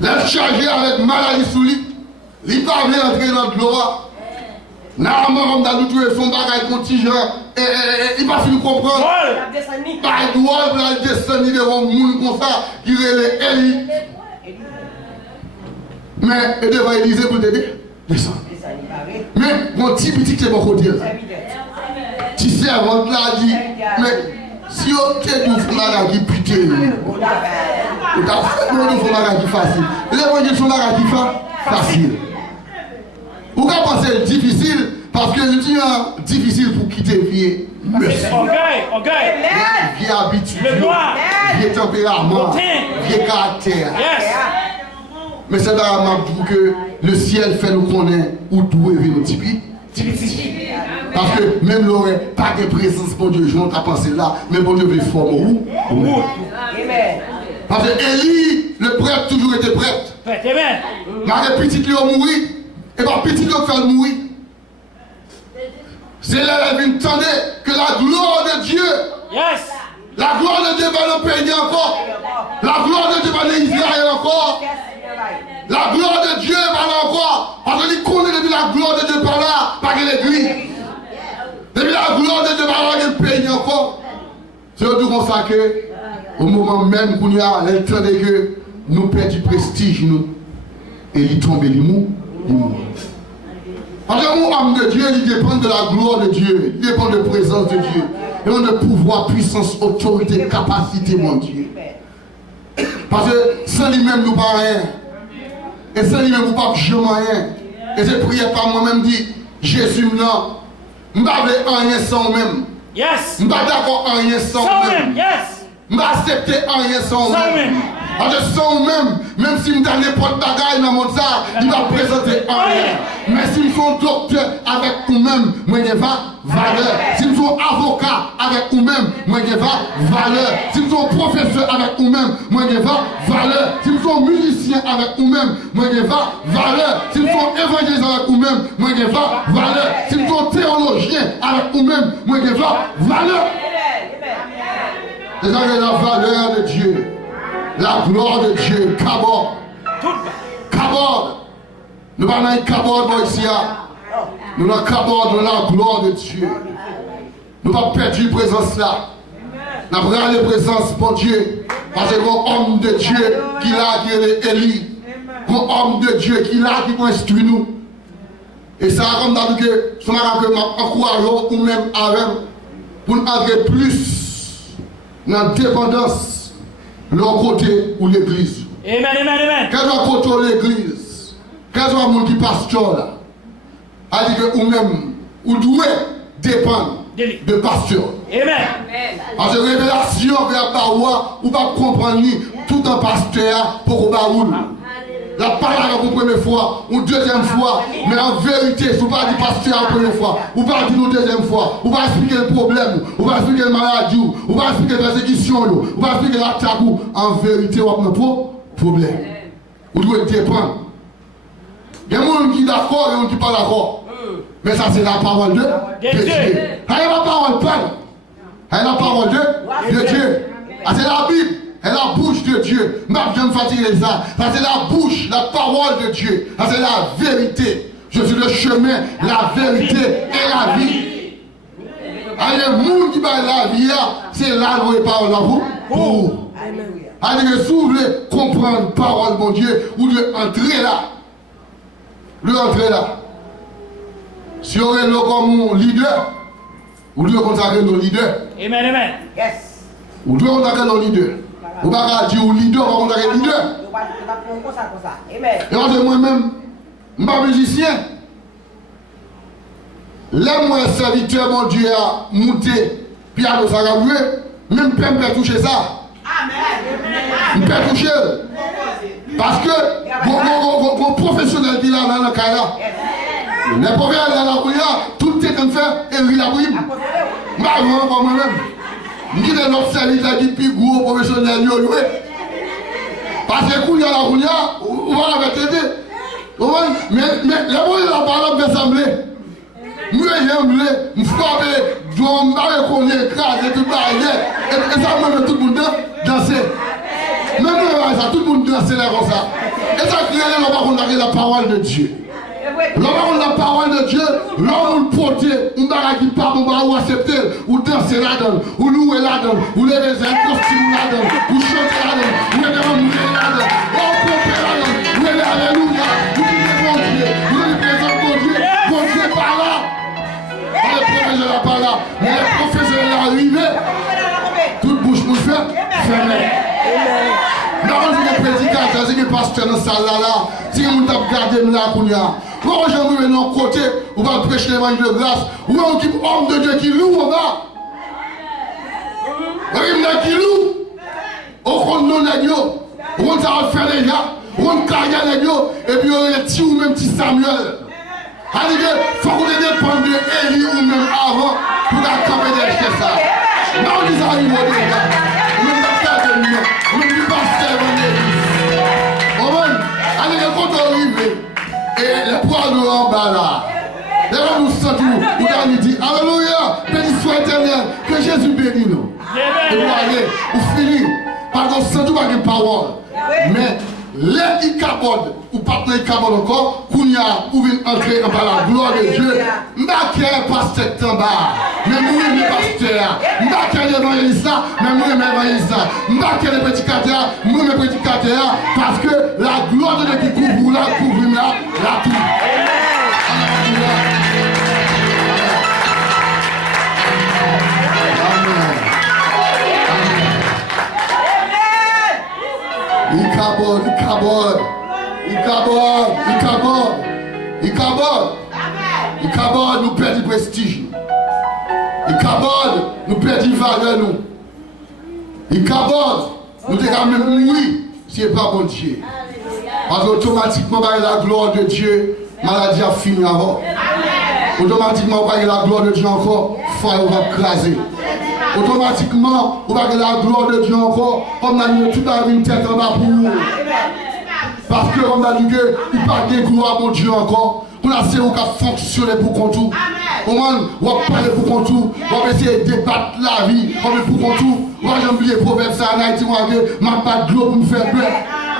L'être chargé avec maladie sous lui. Il pas bien entrer dans le gloire. Normalement, on a tout trouvé son bagage contingent. Il va finir comprendre. Pas de droit pour la descendre devant le monde comme ça, qui relève Élie. Mais, et devant Élysée pour t'aider. Descends. Mais, mon petit petit, c'est mon côté. Tu sais, avant là, dit, mais si on t'aide, on fait la qui pitié. On t'a fait, on fait la qui facile. Les gens font la qui facile. Vous pouvez penser difficile parce que le temps difficile pour quitter vie. Ok. Vie habitude, vie tempérament, vie caractère. Mais c'est dans pour que le ciel fait nous connaître où tout est venu tipi. Parce que même l'aurait pas de présence pour Dieu, je n'ai pas pensé là, mais bon Dieu veut former où? Parce que Élie, le prêtre, toujours était prêtre. Ma petite lui a mouru. Et ma petite lui a fait mourir. C'est là qu'elle vient entendre que la gloire de Dieu, la gloire de Dieu va nous payer encore. La gloire de Dieu va nous Israël encore. La gloire de Dieu va là encore. Parce qu'il connaît depuis la gloire de Dieu par là, par l'église. Depuis la gloire de Dieu par là, il paye encore. C'est tout comme ça que, au moment même qu'on y a l'entendre que nous perdons du prestige, nous, et il tombe, il mourut. Parce que l'homme de Dieu, il dépend de la gloire de Dieu, il dépend de la présence de Dieu, il dépend de pouvoir, puissance, autorité, capacité, mon Dieu. Parce que sans lui-même, nous pas rien. Et sans lui-même, nous pas jamais rien. Et c'est prière par moi-même dit, Jésus, non, je ne vais pas rien sans moi-même. Je ne vais pas d'accord rien sans moi-même. Je ne vais pas accepter rien sans moi-même. Parce que sans nous-mêmes, même si nous avons n'importe bagaille dans le monde, il va présenter rien. Mais si nous sommes docteurs avec nous-mêmes, moi je vais valeur. Si nous sommes avocats avec nous-mêmes, moi je vais valeur. Si nous sommes professeurs avec nous-mêmes, moi je vais valeur. Si nous sommes musiciens avec nous-mêmes, moi je vais valeur. Si nous sommes évangélistes avec nous-mêmes, moi je vais valeur. Si nous sommes théologiens avec nous-mêmes, moi je vais valeur. C'est ça que la valeur de Dieu. La gloire de Dieu, Kabod. Kabod. Nous n'avons pas Kabod ici. Nous avons Kabod dans la gloire de Dieu. Nous n'avons pas perdu la présence là. Nous avons pris la présence pour Dieu. Parce que l'homme de Dieu qui est là, qui est Élie. L'homme de Dieu qui est là, qui peut instruire nous. Et ça, comme d'habitude, que je m'encourage ou même avec pour nous entrer plus dans la dépendance. L'autre côté ou l'église. Amen. Quel soit côté ou l'église, quel soit le monde qui pasteur là, a dit que vous-même, vous devez dépendre de pasteur. Amen. Parce que révélation que vous n'avez ou pas comprendre tout un pasteur pour vous baoul. La parole pour la première fois, ou deuxième fois, mais en vérité, si vous ne pas dire pasteur la première fois, ou pas dire la deuxième fois, ou pas expliquer le problème, ou pas expliquer la maladie, ou pas expliquer la persécution, ou pas expliquer l'attaque, en vérité, vous avez un problème. Vous devez dépendre. Il y a des gens qui sont d'accord et des gens qui ne sont pas d'accord. Mais ça, c'est la parole de Dieu. C'est la parole de Dieu. C'est la parole de Dieu. C'est la Bible. Et la bouche de Dieu. Je me fatiguer ça. Ça c'est la bouche, la parole de Dieu. Ça c'est la vérité. Je suis le chemin, la vérité et la vie. Le monde qui va la vie, c'est là où est parole là pour. Alléluia. Si vous voulez comprendre la parole de mon Dieu, vous devez entrer là. Vous devez entrer là. Si vous êtes comme leader, vous devez consacrer nos leaders. Amen. Vous devez consacrer nos leaders. Vous ne pouvez pas dire au leader, vous ne pouvez pas leader. Et moi-même, je ne suis pas musicien. Là, moi, serviteur, mon Dieu, a monté, piano, ça a joué, même pas me toucher ça. Je ne peux pas toucher. Parce que, vos professionnels qui sont dans le cas là, les professionnels dans la tout est en fait, et il a pris. Moi-même. Je dis que notre service a dit plus gros professionnel. Parce que quand il y a la roulia, on va la faire. Mais les gens qui ont parlé de l'Assemblée, nous j'aime frapper, je vais écraser tout et ça me met tout le monde danser. Même ça, tout le monde danser là comme ça. Et ça crée l'homme qui la parole de Dieu. L'homme la parole de Dieu, l'homme le porter, on va qui pas ou accepter, ou danser là-dedans, ou louer là-dedans, ou lever un costume là-dedans, ou chanter là-dedans, ou lever un mourir là-dedans, ou couper là-dedans, ou lever alléluia, ou dire bon Dieu, ou lever présent bon Dieu par là. Les professeurs par là, mais les professeurs arrivés, toute bouche pour faire, fermez. Non, c'est que prédicateur, c'est que pasteur dans la salle là, si vous avez gardé là, quand j'aimerais de notre côté, on va prêcher l'évangile de grâce, ou un homme de Dieu qui loue en bas. Qui loue, au compte non négio, on va faire les gars, on va carrière négio, et puis on va petit ou même petit Samuel. Alors il faut qu'on dépende de Élie ou même avant pour camper derrière ça. Non, on dit ça, il va dire, on ne va pas de nous, on ne dit pas ce qu'on est. Allez, quand on arrive, et les poids nous en bas là. Et là, nous sentons, où nous dit, alléluia, béni soit éternel, que Jésus bénisse nous. Et vous allez, vous finissez, parce qu'on sent tout avec une parole. Mais, les icabod, ou pas de icabod encore, qu'on y a, ou vient entrer dans la gloire de Dieu, m'bakè pasteur en bas, mais nous les pasteurs, m'bakè l'évangéliste là, mais nous les évangélistes là, m'bakè les prédicateurs, nous les prédicateurs, parce que la gloire de Dieu qui couvre là, la tout. Icabod nous perd du prestige. Icabod nous perd du valeur nous. Icabod nous devons même mourir si ce n'est pas bon Dieu. Parce qu'automatiquement, la gloire de Dieu, maladie a fini avant. Automatiquement, la gloire de Dieu encore, foi va craser. Automatiquement, on va la gloire de Dieu encore, on a mis toute la vie tête en bas pour vous. Parce qu'on a dit que il n'y a pas de gloire pour Dieu encore. On a essayé de fonctionner pour qu'on tout. On va parler pour qu'on tout. On va essayer de débattre la vie. On va pour qu'on tout. On va oublier le proverbe ça en Haïti. On va dire, je n'ai pas de gloire pour me faire peur.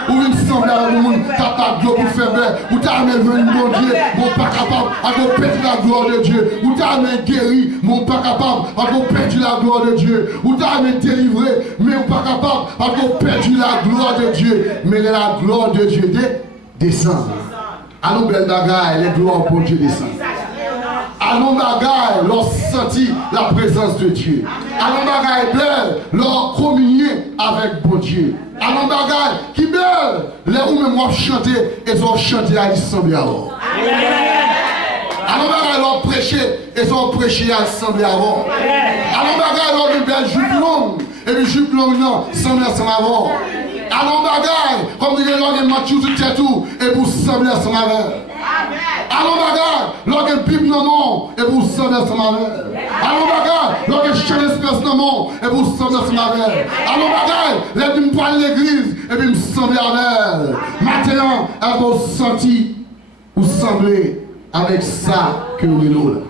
Ou une semble à un monde, tu n'as pas de gloire pour faire peur. Ou tu as amené venu mon Dieu, mon pas capable, à nous perdre la gloire de Dieu. Ou tu as amené guéri, mon pas capable, à nous perdre la gloire de Dieu. Ou tu as amené délivré, mais on pas capable, à nous perdre la gloire de Dieu. Mais la gloire de Dieu descend. À nous belle bagaille, les gloires pour Dieu descendent. À nos bagailles, leur senti la présence de Dieu. À nos bagailles belles, leur communier avec bon Dieu. À nos bagailles qui belles, les où même moi chanter, ils ont chanté à l'Assemblée avant. À nos bagailles, leur prêcher, ils ont prêché à l'Assemblée avant. À nos bagailles, leur une belle jupe longue, et puis jupe longue, non, sans avant. À nos bagailles, comme dit que l'on est mature tout tête tout, et vous semblez à son avec. À nos bagailles, l'on est Bible non, et vous semblez à son avec. À nos bagailles, l'on est chien d'espèce non, et vous semblez à son avec. À nos bagailles, les me poignent l'église, et puis me semblez à elle. Maintenant, elles vont sentir, ou sembler avec ça que nous sommes là.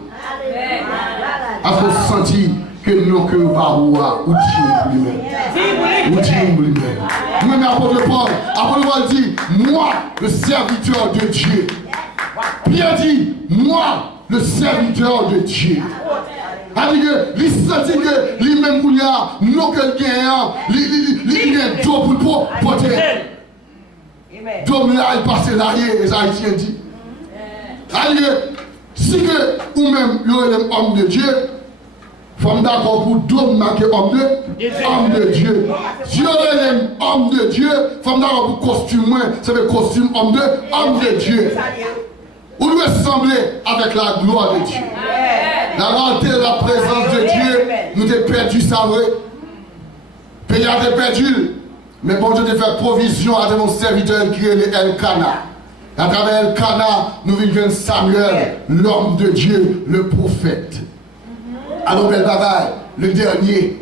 Elles vont sentir que nous que nous pas ou Dieu lui-même. Ou Dieu lui-même. Nous-mêmes, apôtre Paul dit, moi, le serviteur de Dieu. Pierre dit, moi, le serviteur de Dieu. C'est-à-dire que, il sentit que lui-même, nous que gagnant, il est dos pour porter. Dôme là, il passe l'arrière, les Haïtiens disent. C'est-à-dire que, si que, ou même, il y a un homme de Dieu, il faut d'accord pour dôme marqué homme de Dieu. Si on est un homme de Dieu, il faut d'accord pour costume, c'est le costume homme de Dieu. Vous devez sembler avec la gloire de Dieu. La réalité de la présence de Dieu, nous avons perdu, ça vrai. Pays a perdu. Mais bon Dieu a fait provision à mon serviteur qui est le Elkana. À travers Elkana, nous vivons Samuel, l'homme de Dieu, le prophète. Alors, belle bagaille, le dernier.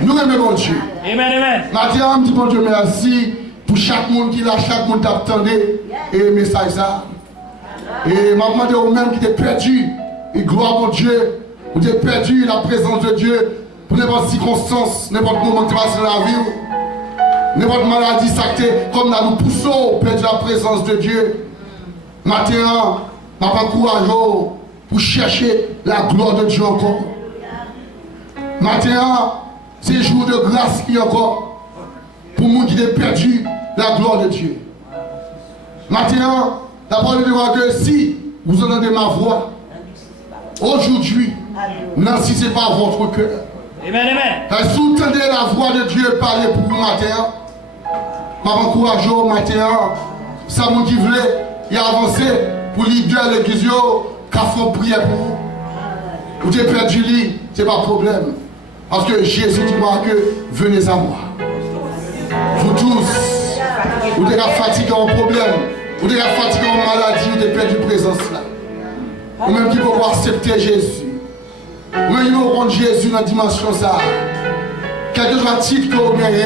Nous aimons Dieu. Amen, amen. Maintenant, je dis bon Dieu merci pour chaque monde qui l'a, chaque monde t'attendait et le message ça. Et je demande aux mêmes qui étaient perdus, et gloire à mon Dieu, vous avez perdu la présence de Dieu pour n'importe circonstance, n'importe moment qui passe dans la vie. N'importe maladie, ça comme nous poussons perdre la présence de Dieu. Maintenant, je m'encourage pour chercher la gloire de Dieu encore. Maintenant, c'est jour de grâce qui est encore pour nous qui ont perdu la gloire de Dieu. Maintenant, la parole de Dieu que si vous entendez ma voix, aujourd'hui, non, si ce n'est pas votre cœur. Amen, amen. Si vous entendez la voix de Dieu parler pour vous matin, je m'encourage au matin, ça vous qui voulait y avancer pour leader de l'église, qui font prière pour vous. Vous avez perdu lui, ce n'est pas de problème. Parce que Jésus dit moi que venez à moi. Vous tous, vous êtes fatigués en problème, vous êtes fatigués en maladie, vous avez perdu présence là. Ou même qui peut accepter Jésus. Ou même qui peut prendre Jésus dans la dimension ça. Quel que soit le titre que vous avez,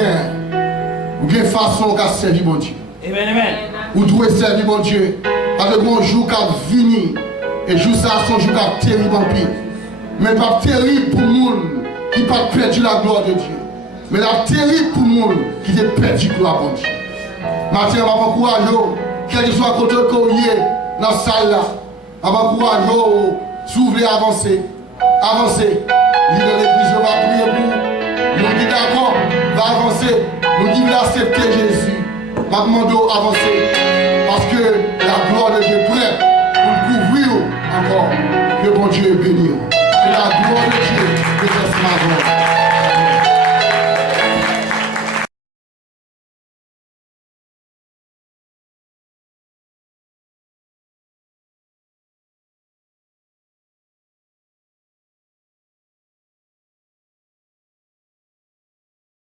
ou bien façon qu'a servi mon Dieu. Amen, amen. Vous devez servir mon Dieu. Avec mon jour qui a venu. Et jour ça, son jour qui a terrible en pire. Mais pas terrible pour le monde qui n'a pas perdu la gloire de Dieu. Mais la terrible pour le monde qui a perdu la gloire de Dieu. Maintenant, je vais encourager, quel que soit le côté que vous êtes dans la salle là, je vais encourager, si vous voulez avancer, avancez. L'île de l'église va prier pour vous. Nous qui d'accord, va avancer. Nous qui voulons accepter Jésus, je demande d'avancer. Parce que la gloire de Dieu est prête pour couvrir encore. Que bon Dieu est béni. Que la gloire de Dieu est ma voix.